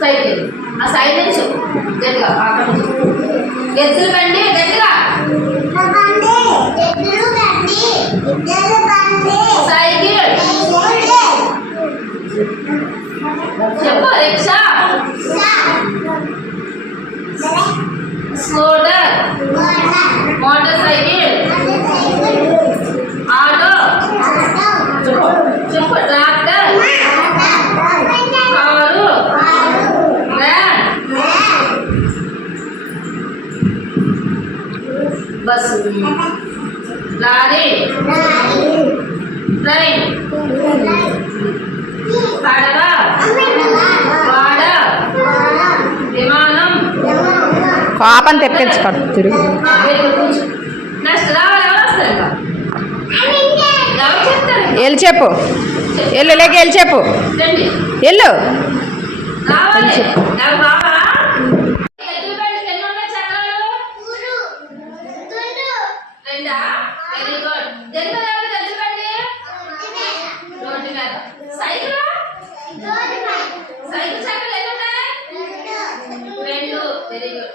cycle ఆ cycle చెప్పు గట్టిగా ఎద్దులు బండి గట్టిగా సైకిల్ చెప్పు rickshaw scooter motorcycle auto చెప్పు tractor car van bus lorry train పడవ వాడ విమానం పాపని తెప్పించుకోడు తిరుగు నెక్స్ట్ రావాలి ఎవరు వస్తారు ఇంకా ఎవరు చెప్తారు వెళ్ళి చెప్పు వెళ్ళు లేక వెళ్ళి చెప్పు రండి వెళ్ళు రావాలి ఎవరు రావాలా ఎద్దుల బండికి ఎన్ని ఉన్నాయి చక్రాలు రెండా వెరీ గుడ్ దేని మీద వెళ్తుంది ఎద్దుల బండి రోడ్డు మీద సైకిల్ సైకిల్ చక్రాలు ఎన్ని ఉన్నాయి రెండు వెరీ గుడ్